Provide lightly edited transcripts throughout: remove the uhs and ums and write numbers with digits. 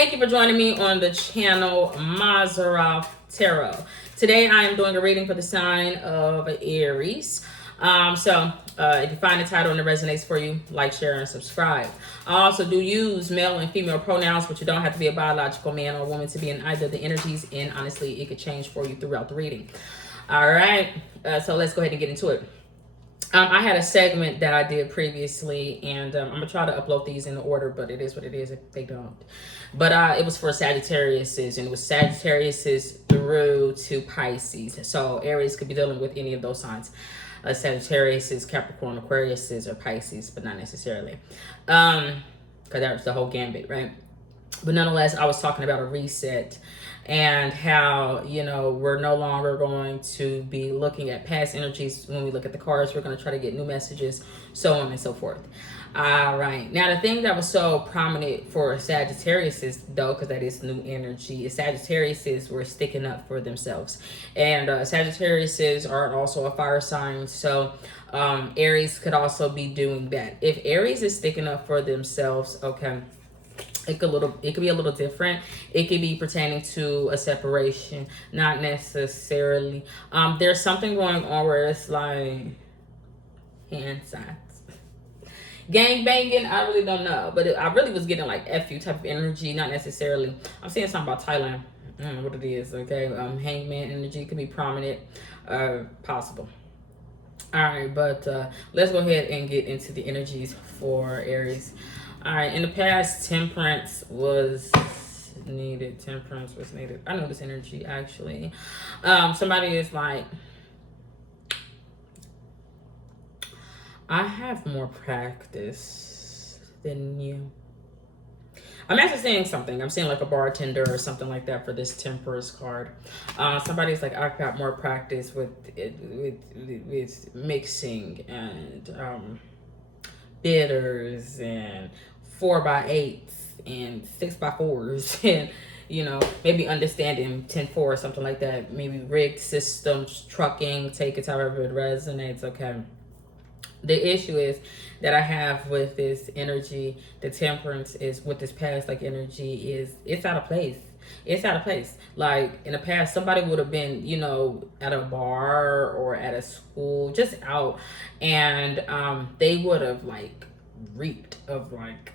Thank you for joining me on the channel Mazarov Tarot. Today I am doing a reading for the sign of Aries. If you find the title and it resonates for you, like, share, and subscribe. I also do use male and female pronouns, but you don't have to be a biological man or woman to be in either of the energies, and honestly, it could change for you throughout the reading. All right, so let's go ahead and get into it. I had a segment that I did previously, and I'm going to try to upload these in order, but it is what it is if they don't. But it was for Sagittariuses, and it was Sagittariuses through to Pisces. So Aries could be dealing with any of those signs. Sagittariuses, Capricorn, Aquariuses, or Pisces, but not necessarily. Because that's the whole gambit, right? But nonetheless, I was talking about a reset and how, we're no longer going to be looking at past energies. When we look at the cards, we're going to try to get new messages, so on and so forth. All right. Now, the thing that was so prominent for Sagittarius, though, because that is new energy, is Sagittarius were sticking up for themselves. And Sagittarius are also a fire sign, so Aries could also be doing that. If Aries is sticking up for themselves, okay, it could be a little different. It could be pertaining to a separation, not necessarily. There's something going on where it's like hand signs, gang banging. I really don't know, but I really was getting like FU type of energy, not necessarily. I'm seeing something about Thailand. I don't know what it is. Okay, hangman energy could be prominent, possible. All right, but let's go ahead and get into the energies for Aries. All right, in the past, temperance was needed. Temperance was needed. I know this energy, actually. Somebody is like, I have more practice than you. I'm actually saying something. I'm saying like a bartender or something like that for this Temperance card. Somebody's like, I've got more practice with mixing and bitters and 4x8s and 6x4s and maybe understanding 10-4 or something like that. Maybe rigged systems, trucking, take it however it resonates. Okay. The issue is that I have with this energy, the temperance is with this past like energy is it's out of place. It's out of place. Like in the past, somebody would have been, at a bar or at a school, just out, and they would have like reeked of like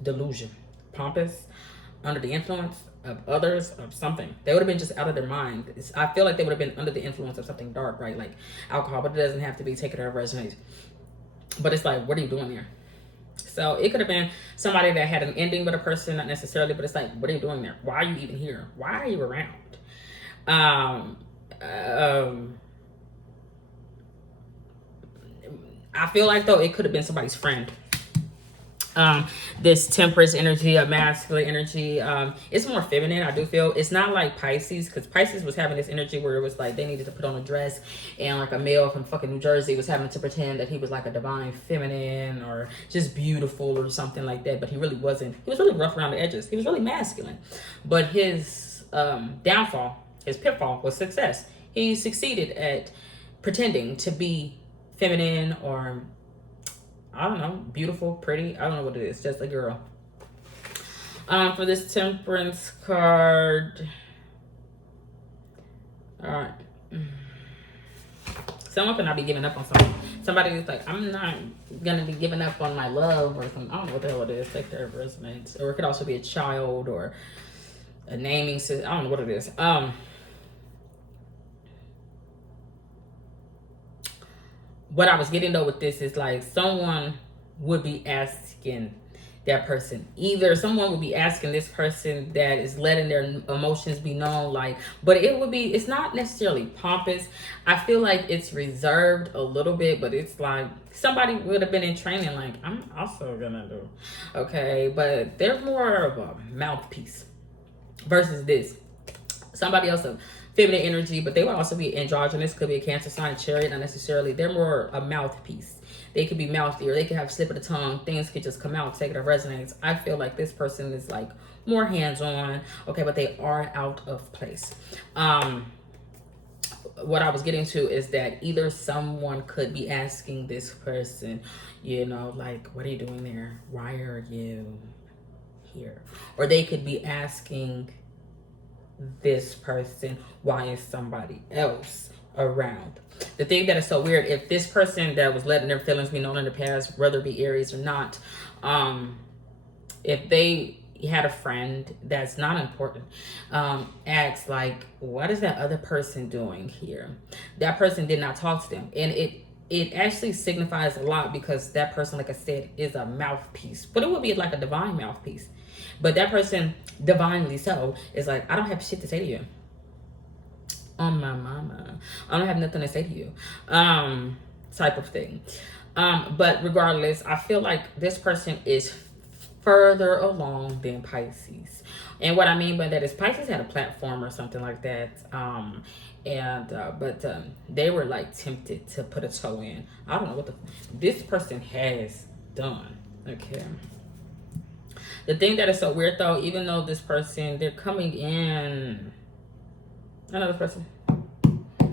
delusion, pompous, under the influence of others, of something. They would have been just out of their mind. I feel like they would have been under the influence of something dark, right? Like alcohol, but it doesn't have to be taken or resonates. But it's like, what are you doing there? So it could have been somebody that had an ending with a person, not necessarily, but it's like, what are you doing there? Why are you even here? Why are you around? I feel like, though, it could have been somebody's friend. This temperance energy, a masculine energy, it's more feminine. I do feel it's not like Pisces, because Pisces was having this energy where it was like they needed to put on a dress, and like a male from fucking New Jersey was having to pretend that he was like a divine feminine or just beautiful or something like that, but he really wasn't. He was really rough around the edges. He was really masculine, but his downfall, his pitfall, was success. He succeeded at pretending to be feminine or, I don't know, beautiful, pretty. I don't know what it is. Just a girl. For this temperance card. All right. Someone could not be giving up on something. Somebody is like, I'm not going to be giving up on my love or something. I don't know what the hell it is. Take their resonates. Or it could also be a child or a naming system. I don't know what it is. What I was getting though with this is like someone would be asking that person. Either someone would be asking this person that is letting their emotions be known, like, but it's not necessarily pompous. I feel like it's reserved a little bit, but it's like somebody would have been in training, like, I'm also gonna do. Okay, but they're more of a mouthpiece versus this. Somebody else of feminine energy, but they would also be androgynous. Could be a Cancer sign, Chariot, not necessarily. They're more a mouthpiece. They could be mouthy, or they could have slip of the tongue. Things could just come out, take it or resonates. I feel like this person is like more hands-on, okay, but they are out of place. What I was getting to is that either someone could be asking this person, like, what are you doing there? Why are you here. Or they could be asking this person, why is somebody else around? The thing that is so weird, if this person that was letting their feelings be known in the past, whether it be Aries or not, if they had a friend that's not important, asks like, what is that other person doing here? That person did not talk to them. And it actually signifies a lot, because that person, like I said, is a mouthpiece. But it would be like a divine mouthpiece. But that person, divinely so, is like, I don't have shit to say to you. On my mama, I don't have nothing to say to you, type of thing. But regardless, I feel like this person is further along than Pisces. And what I mean by that is Pisces had a platform or something like that. But they were like tempted to put a toe in. I don't know what this person has done. Okay. The thing that is so weird though, even though this person, they're coming in, another person,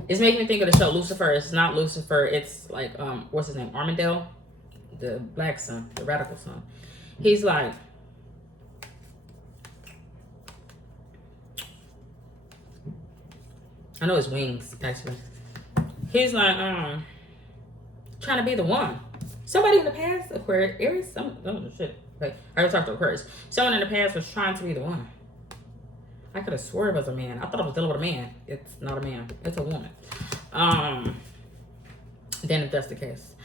it's making me think of the show Lucifer. It's not Lucifer. It's like, what's his name? Armadale, the black son, the radical son. He's like, I know his wings, actually. He's like, trying to be the one. Somebody in the past, Aquarius, Aries, shit. Like, I already talked to Aquarius. Someone in the past was trying to be the one. I could have swore it was a man. I thought I was dealing with a man. It's not a man. It's a woman. Then if that's the case,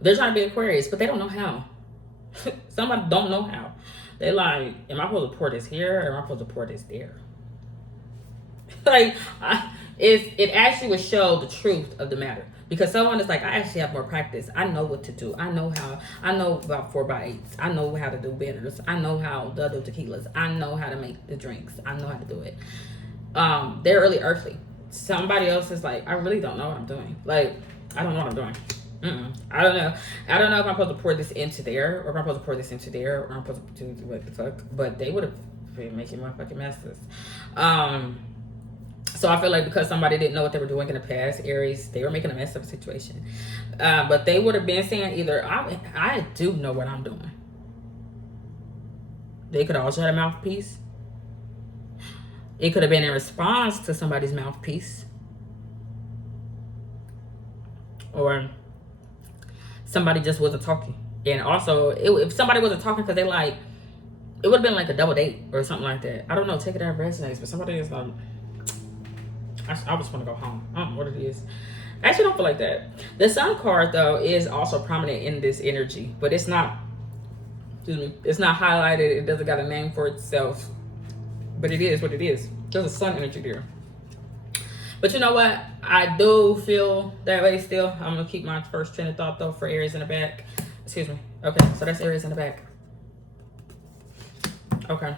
they're trying to be Aquarius, but they don't know how. Somebody don't know how. They like, am I supposed to pour this here, or am I supposed to pour this there? Like, it actually would show the truth of the matter. Because someone is like, I actually have more practice. I know what to do. I know about 4x8s. I know how to do bitters. I know how to do tequilas. I know how to make the drinks. I know how to do it. They're really earthly. Somebody else is like, I really don't know what I'm doing. Like, I don't know what I'm doing. I don't know. I don't know if I'm supposed to pour this into there, or if I'm supposed to pour this into there, or I'm supposed to do what the fuck. But they would have been making motherfucking messes. So I feel like because somebody didn't know what they were doing in the past, Aries, they were making a mess of a situation. But they would have been saying either, I do know what I'm doing. They could also had a mouthpiece. It could have been in response to somebody's mouthpiece. Or somebody just wasn't talking. And also, if somebody wasn't talking because they like, it would have been like a double date or something like that. I don't know, take it out resonates, but somebody is like, I just want to go home. I don't know what it is. I actually don't feel like that. The Sun card, though, is also prominent in this energy, but it's not, excuse me, it's not highlighted. It doesn't got a name for itself, but it is what it is. There's a Sun energy there. But you know what? I do feel that way still. I'm going to keep my first train of thought, though, for Aries in the back. Excuse me. Okay, so that's Aries in the back. Okay.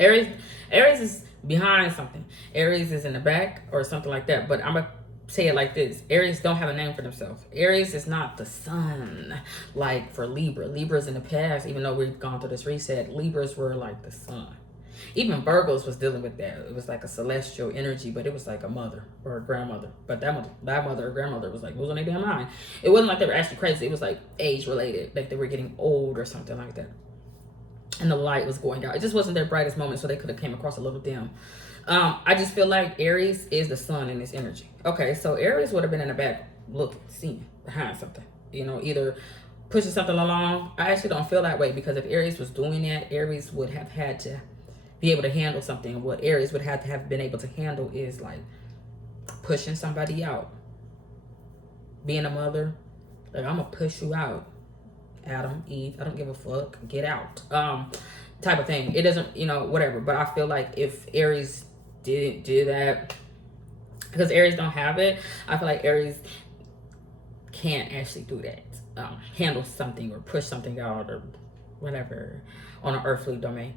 Aries is behind something. Aries is in the back or something like that. But I'm going to say it like this. Aries don't have a name for themselves. Aries is not the sun like for Libra. Libra's in the past, even though we've gone through this reset, Libras were like the sun. Even Virgos was dealing with that. It was like a celestial energy, but it was like a mother or a grandmother. But that mother or grandmother was like losing their damn mind. It wasn't like they were actually crazy. It was like age related, like they were getting old or something like that. And the light was going out. It just wasn't their brightest moment, so they could have came across a little dim. I just feel like Aries is the sun in this energy. Okay, so Aries would have been in the back looking, seeing, behind something. You know, either pushing something along. I actually don't feel that way, because if Aries was doing that, Aries would have had to be able to handle something. What Aries would have to have been able to handle is like pushing somebody out. Being a mother, like, I'm gonna push you out. Adam, Eve, I don't give a fuck, get out, type of thing. It doesn't, you know, whatever. But I feel like if Aries didn't do that, because Aries don't have it, I feel like Aries can't actually do that, handle something or push something out or whatever on an earthly domain.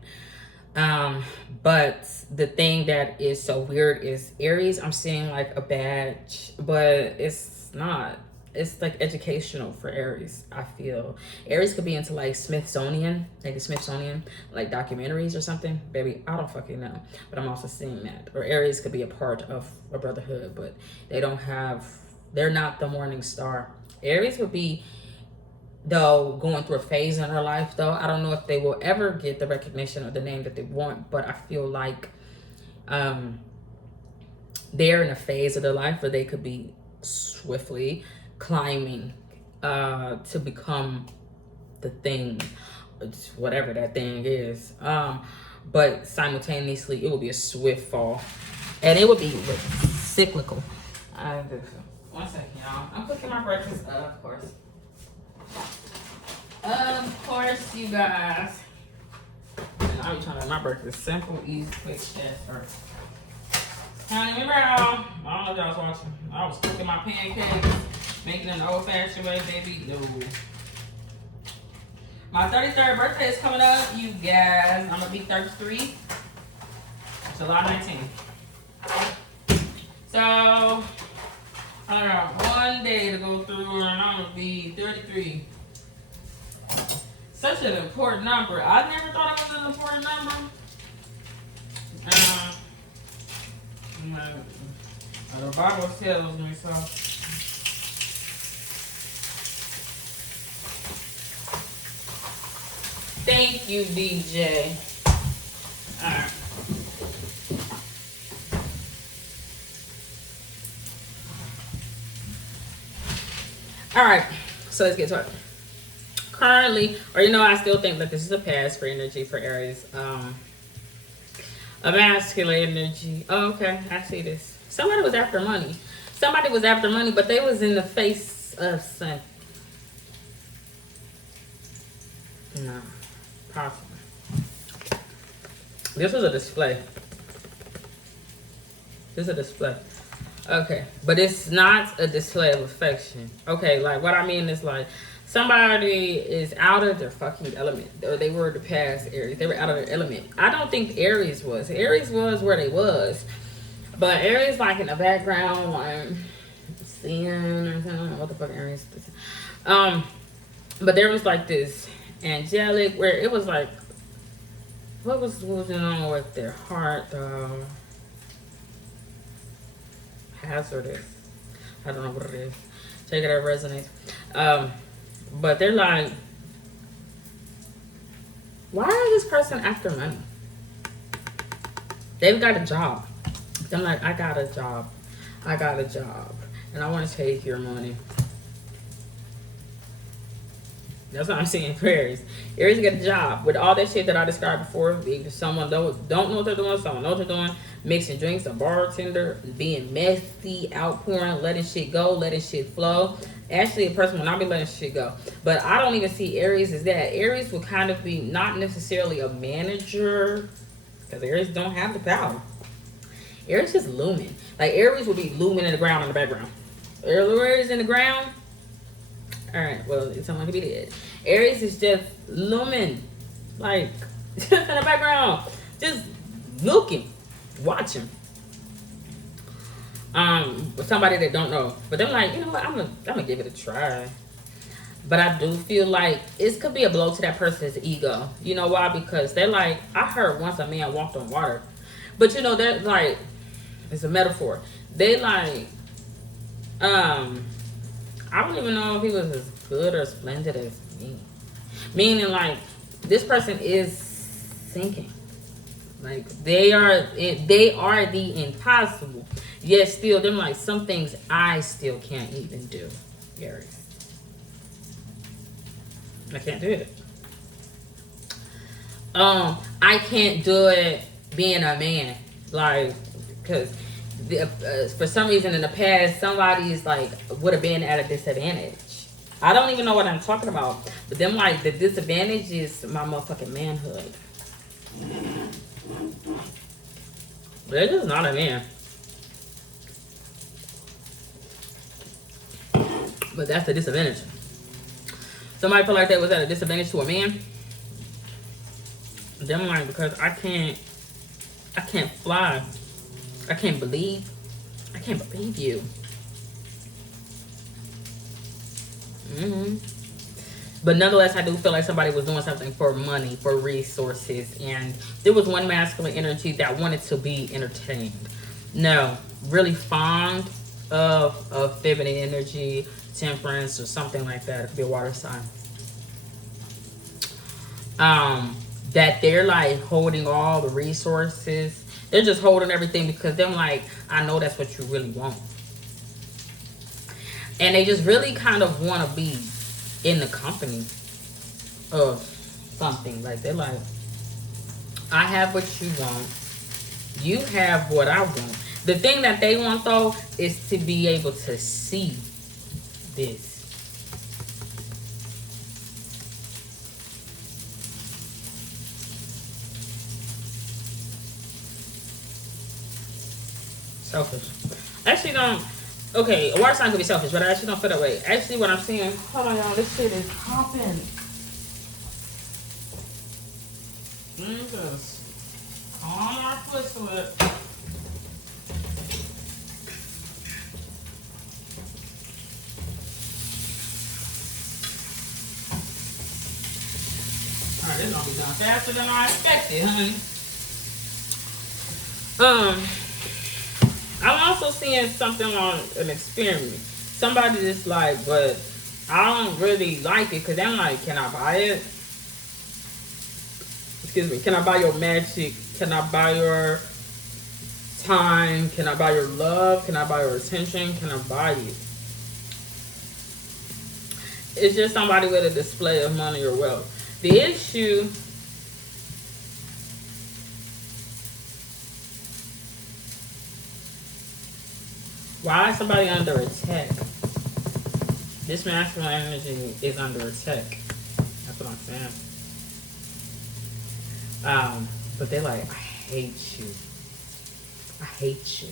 But the thing that is so weird is Aries, I'm seeing like a badge, but it's not. It's like educational for Aries. I feel Aries could be into like Smithsonian, like the Smithsonian, like documentaries or something. Baby, I don't fucking know, but I'm also seeing that. Or Aries could be a part of a brotherhood, but they're not the morning star. Aries would be though, going through a phase in their life, though. I don't know if they will ever get the recognition or the name that they want, but I feel like they're in a phase of their life where they could be swiftly climbing to become the thing, whatever that thing is. But simultaneously, it will be a swift fall, and it will be cyclical. One second, y'all. I'm cooking my breakfast, of course. Of course, you guys. And I'm trying to make my breakfast simple, easy, quick, fast. Honey, remember how, I don't know if y'all was watching, I was cooking my pancakes, making it an old-fashioned way, baby. No. My 33rd birthday is coming up, you guys. I'm going to be 33. July 19th. So, I got one day to go through and I'm going to be 33. Such an important number. I never thought it was an important number. The Bible tells me so. Thank you, DJ. Alright. Alright, so let's get to it. Currently, or I still think that this is a pass for energy for Aries. A masculine energy. Oh, okay, I see this. Somebody was after money. Somebody was after money, but they was in the face of something. No, possible. This was a display. This is a display. Okay, but it's not a display of affection. Okay, like what I mean is like somebody is out of their fucking element, or they were the past Aries. They were out of their element. I don't think Aries was. Aries was where they was, but Aries like in the background, like seeing or something. What the fuck Aries? But there was like this angelic where it was like, what was going on with their heart though? Hazardous. I don't know what it is. Check it out, resonates. But they're like, why is this person after money? They've got a job. I'm like, I got a job. I got a job. And I want to take your money. That's what I'm seeing for Aries. Aries get a job. With all that shit that I described before, if someone don't know what they're doing, someone knows what they're doing, mixing drinks, a bartender, being messy, outpouring, letting shit go, letting shit flow. Actually, a person will not be letting shit go. But I don't even see Aries as that. Aries will kind of be not necessarily a manager, because Aries don't have the power. Aries is looming. Like Aries will be looming in the ground in the background. Aries in the ground. All right, well, someone could be dead. Aries is just looming, like in the background, just looking, watching. Somebody that don't know, but they're like, you know what? I'm gonna give it a try. But I do feel like it could be a blow to that person's ego. You know why? Because they're like, I heard once a man walked on water, but they're like, it's a metaphor. They like, I don't even know if he was as good or splendid as me. Meaning, like, this person is sinking. Like, they are the impossible. Yet still, they're like, some things I still can't even do, Aries. I can't do it. I can't do it being a man. Like, because for some reason in the past, somebody's like would have been at a disadvantage. I don't even know what I'm talking about, but them like the disadvantage is my motherfucking manhood. They're just not a man, but that's the disadvantage. Somebody feel like they was at a disadvantage to a man. Them like, because I can't fly. I can't believe you. But nonetheless, I do feel like somebody was doing something for money, for resources, and there was one masculine energy that wanted to be entertained. No, really fond of feminine energy, temperance, or something like that. It could be a water sign. that they're like holding all the resources. They're just holding everything because they're like, I know that's what you really want. And they just really kind of want to be in the company of something. Like they're like, I have what you want. You have what I want. The thing that they want though is to be able to see this. Selfish. Actually, don't. Okay, a water sign could be selfish, but I actually don't feel that way. Actually, what I'm seeing. Hold on, y'all. This shit is popping. Jesus. Calm our foot slip. Alright, this is gonna be done faster than I expected, honey. I'm also seeing something on an experiment. Somebody just like, but I don't really like it because I'm like, can I buy it? Excuse me. Can I buy your magic? Can I buy your time? Can I buy your love? Can I buy your attention? Can I buy it? It's just somebody with a display of money or wealth. The issue. Why is somebody under attack? This masculine energy is under attack. That's what I'm saying. But they're like, I hate you. I hate you.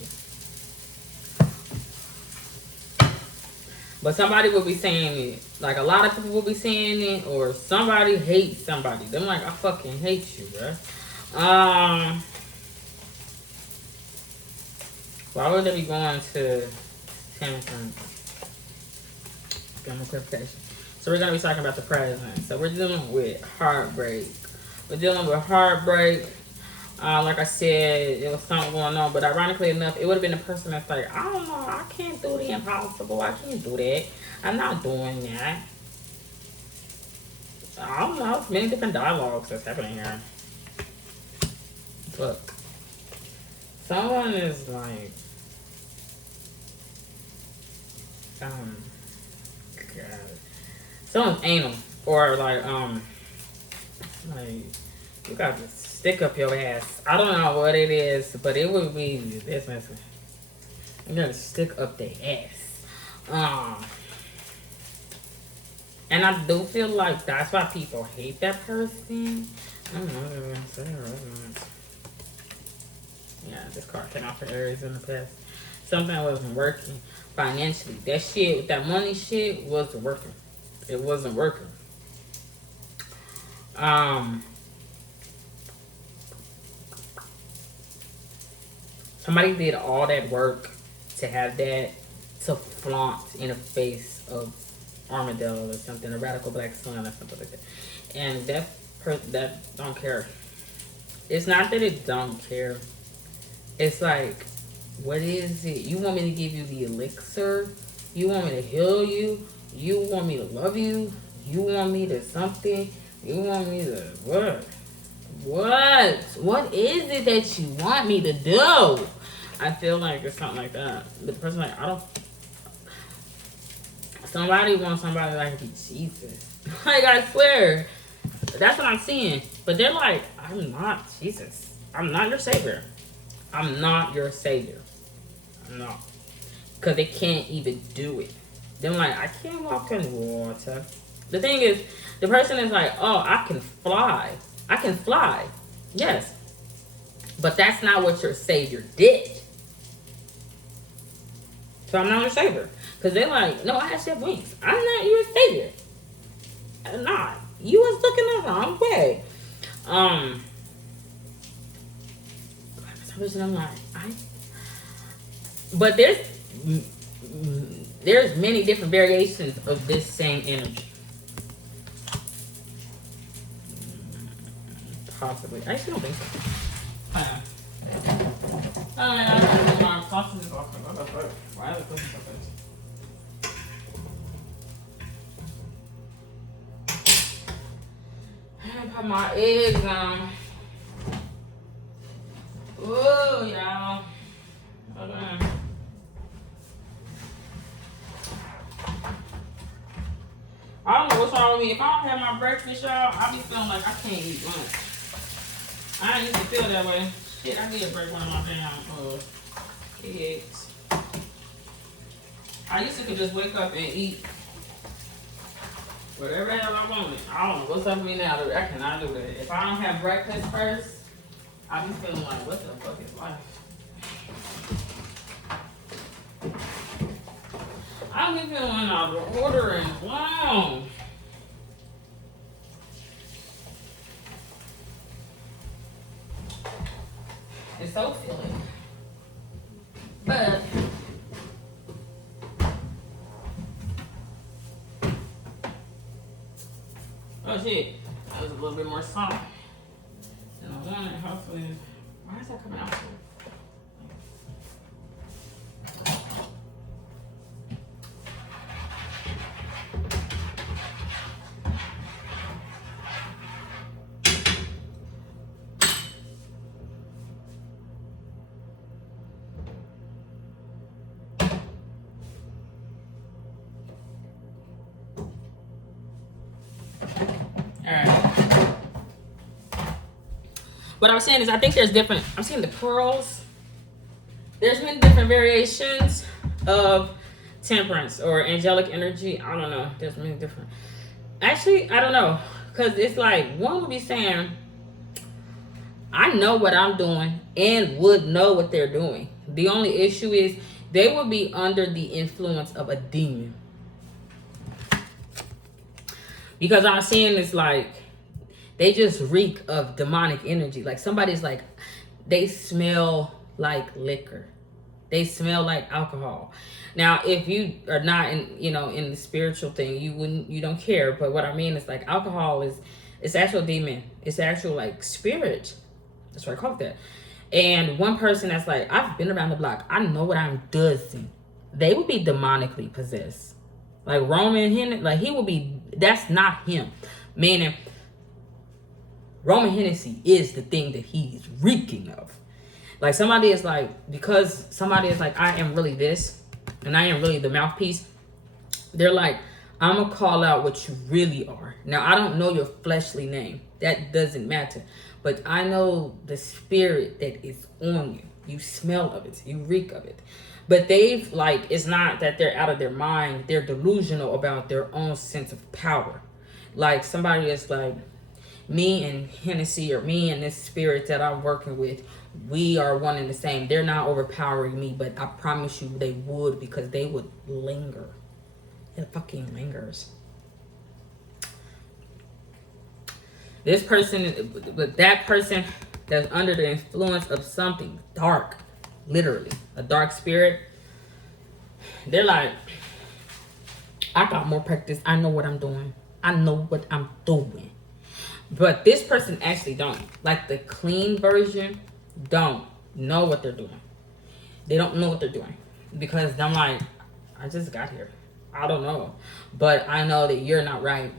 But somebody will be saying it. Like a lot of people will be saying it, or somebody hates somebody. They're like, I fucking hate you, bro. Why would they be going to Timothy? Give them a clarification. So we're gonna be talking about the present. So we're dealing with heartbreak. We're dealing with heartbreak. Like I said, it was something going on, but ironically enough, it would have been the person that's like, I don't know, I can't do the impossible. I can't do that. I'm not doing that. I don't know. It's many different dialogues that's happening here. Look, someone is like, God, someone's anal, or like you got to stick up your ass. I don't know what it is, but it would be this message. You gotta stick up their ass. And I do feel like that's why people hate that person. I don't know what I'm gonna say or not. Yeah, this card came out for Aries in the past. Something wasn't working financially. That shit, that money shit wasn't working. It wasn't working. Somebody did all that work to have that to flaunt in the face of Armadillo or something, a radical black sun or something like that. And that don't care. It's not that it don't care. It's like, what is it? You want me to give you the elixir? You want me to heal you? You want me to love you? You want me to something? You want me to what? What? What is it that you want me to do? I feel like it's something like that. But the person like, I don't. Somebody wants somebody like to be Jesus. Like, I swear. That's what I'm seeing. But they're like, I'm not Jesus. I'm not your savior. I'm not your savior. I'm not. Because they can't even do it. They're like, I can't walk in water. The thing is, the person is like, oh, I can fly. I can fly. Yes. But that's not what your savior did. So I'm not your savior. Because they're like, no, I have wings. I'm not your savior. I'm not. You was looking the wrong way. For some reason I'm like, but there's many different variations of this same energy. Possibly. I actually don't think so. Why are the questions so fast? Put my eggs on. Ooh, y'all. Hold on. I don't know what's wrong with me. If I don't have my breakfast, y'all, I be feeling like I can't eat lunch. I ain't used to feel that way. Shit, I did break one of my damn eggs. I used to could just wake up and eat whatever the hell I wanted. I don't know what's up with me now. I cannot do that. If I don't have breakfast first, I be feeling like, what the fuck is life? I be feeling out of order and wow. It's so filling. But oh shit. That was a little bit more soft than I wanted. Hopefully. Why is that coming out so? Alright. What I was saying is I think there's different, I'm seeing the pearls. There's many different variations of temperance or angelic energy. I don't know. There's many different. Actually, I don't know. Because it's like one would be saying, I know what I'm doing and would know what they're doing. The only issue is they would be under the influence of a demon. Because I'm seeing it's like they just reek of demonic energy. Like somebody's like, they smell like liquor. They smell like alcohol. Now, if you are not in, in the spiritual thing, you don't care. But what I mean is like alcohol it's actual demon. It's actual like spirit. That's what I call it that. And one person that's like, I've been around the block. I know what I'm doing. They would be demonically possessed. Like Roman Hennessy, like he will be, that's not him. Meaning, Roman Hennessy is the thing that he's reeking of. Like somebody is like, because somebody is like, I am really this, and I am really the mouthpiece. They're like, I'm going to call out what you really are. Now, I don't know your fleshly name. That doesn't matter. But I know the spirit that is on you. You smell of it. You reek of it. But they've like, it's not that they're out of their mind. They're delusional about their own sense of power. Like somebody is like, me and Hennessy or me and this spirit that I'm working with, we are one and the same. They're not overpowering me, but I promise you they would, because they would linger. It fucking lingers. This person, but that person that's under the influence of something dark, literally a dark spirit, they're like, I got more practice. I know what I'm doing. I know what I'm doing. But this person actually don't. Like the clean version don't know what they're doing. They don't know what they're doing. Because I'm like, I just got here. I don't know. But I know that you're not right.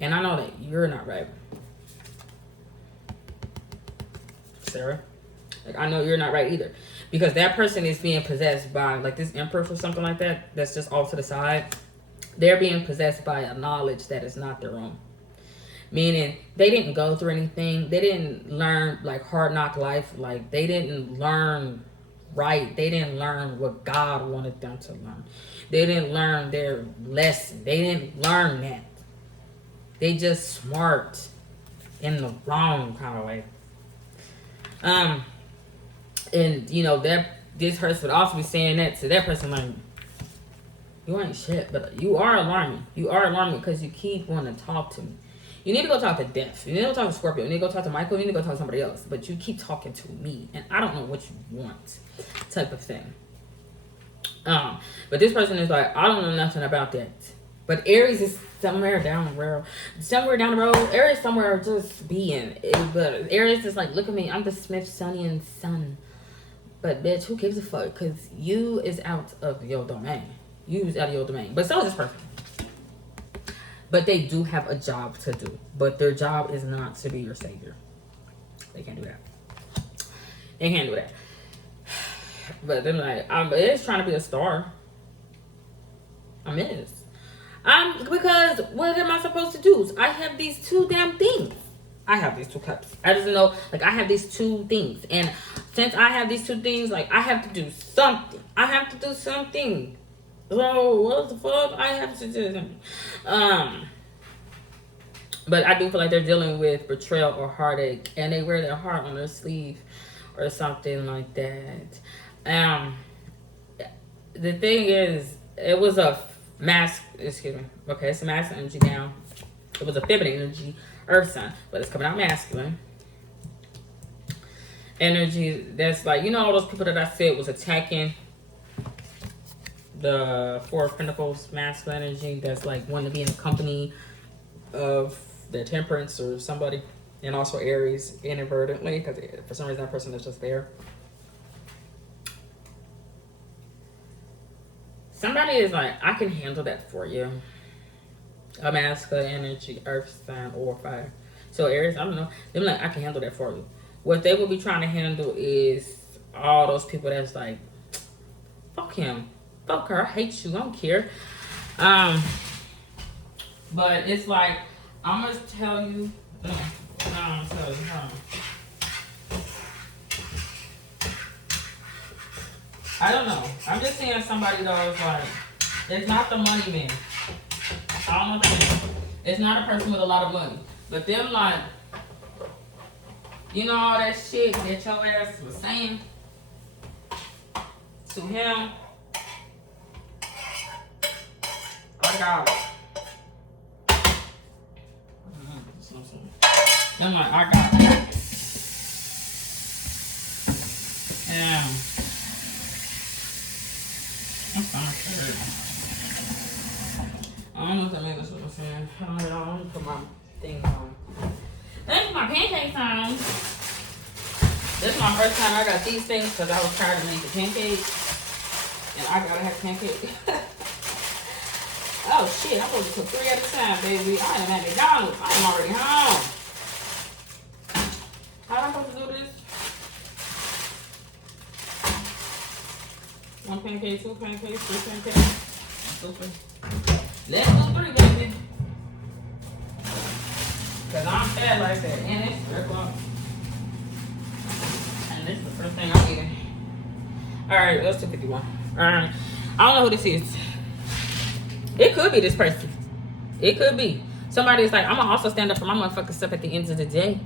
And I know that you're not right. Sarah. Like, I know you're not right either. Because that person is being possessed by, like, this empress or something like that. That's just off to the side. They're being possessed by a knowledge that is not their own. Meaning, they didn't go through anything. They didn't learn, like, hard knock life. Like, they didn't learn right. They didn't learn what God wanted them to learn. They didn't learn their lesson. They didn't learn that. They just smart in the wrong kind of way. And that this person would also be saying that to that person, like, you ain't shit, but you are alarming. You are alarming because you keep wanting to talk to me. You need to go talk to Death. You need to go talk to Scorpio. You need to go talk to Michael. You need to go talk to somebody else. But you keep talking to me, and I don't know what you want, type of thing. But this person is like, I don't know nothing about that. But Aries is somewhere down the road. Somewhere down the road. Aries somewhere just being. But Aries is like, look at me. I'm the Smithsonian son. But bitch, who gives a fuck? Because you is out of your domain. You is out of your domain. But so is this person. But they do have a job to do. But their job is not to be your savior. They can't do that. They can't do that. But then like, I'm is trying to be a star. I miss. Because what am I supposed to do? I have these two damn things. I have these two cups. I just know, like, I have these two things. And since I have these two things, like, I have to do something. I have to do something. So, what the fuck? I have to do something. But I do feel like they're dealing with betrayal or heartache. And they wear their heart on their sleeve or something like that. The thing is, it was a it's a masculine energy now. It was a feminine energy, earth sign, but it's coming out masculine energy. That's like, you know, all those people that I said was attacking the Four of Pentacles, masculine energy, that's like wanting to be in a company of their temperance or somebody. And also Aries inadvertently, because for some reason that person is just there. Somebody is like, I can handle that for you. A masculine energy, earth sign, or fire. So Aries, I don't know. They're like, I can handle that for you. What they will be trying to handle is all those people that's like, fuck him. Fuck her. I hate you. I don't care. But it's like, I'm going to tell you. I'm tell you. I don't know. I'm just seeing somebody that was like, it's not the money man. I don't know what that means. It's not a person with a lot of money. But them like, you know all that shit that your ass was saying to him. I got it. Them like, I got it. Yeah. I don't know what that means. That's what I'm saying. I don't know. I'm gonna put my thing on. Thanks for my pancake time. This is my first time I got these things because I was tired of making pancakes. And I gotta have pancakes. Oh shit, I'm supposed to cook 3 at a time, baby. I am at McDonald's. I am already home. How am I supposed to do this? 1 pancake, 2 pancakes, 3 pancakes. Super. Let's do 3, baby. Because I'm fat like that. And it's 3 o'clock. And this is the first thing I'm eating. Alright, let's do 51. Alright. I don't know who this is. It could be this person. It could be. Somebody's like, I'm going to also stand up for my motherfucking stuff at the end of the day.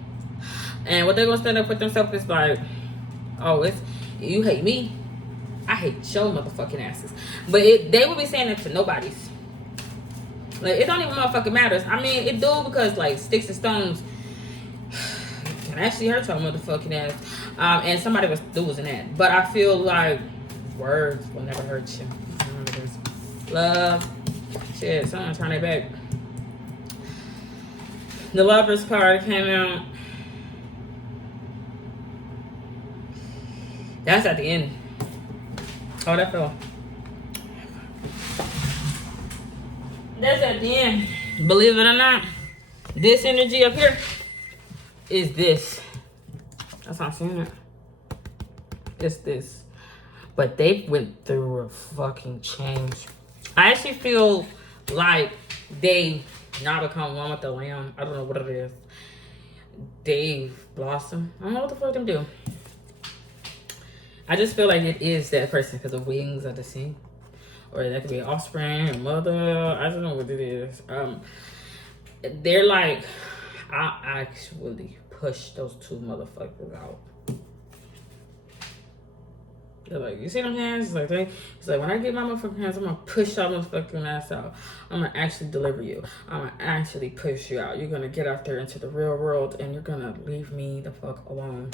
And what they're going to stand up for themselves is like, oh, it's, you hate me. I hate your motherfucking asses. But they will be saying that to nobody's. Like, it don't even motherfucking matters. I mean, it do because, like, sticks and stones can actually hurt your motherfucking ass. And somebody was losing that. But I feel like words will never hurt you. Love. Shit, someone turn it back. The Lovers card came out. That's at the end. Oh, that fell. That's at the end. Believe it or not, this energy up here is this. That's how I'm seeing it. It's this. But they went through a fucking change. I actually feel like they now become one with the lamb. I don't know what it is. Dave Blossom. I don't know what the fuck them do. I just feel like it is that person because the wings are the same. Or that could be an offspring, a mother. I don't know what it is. They're like, I actually pushed those 2 motherfuckers out. They're like, you see them hands? It's like when I get my motherfucking hands, I'm gonna push that motherfucking ass out. I'm gonna actually deliver you. I'm gonna actually push you out. You're gonna get out there into the real world and you're gonna leave me the fuck alone.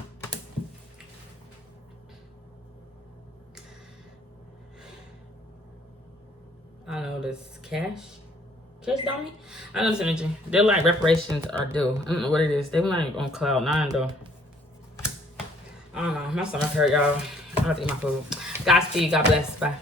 I know this cash dummy. I know this energy. They're like reparations are due. I don't know what it is. They like on cloud 9 though. I don't know. My stomach hurt, y'all. I have to eat my food. Godspeed. God bless. Bye.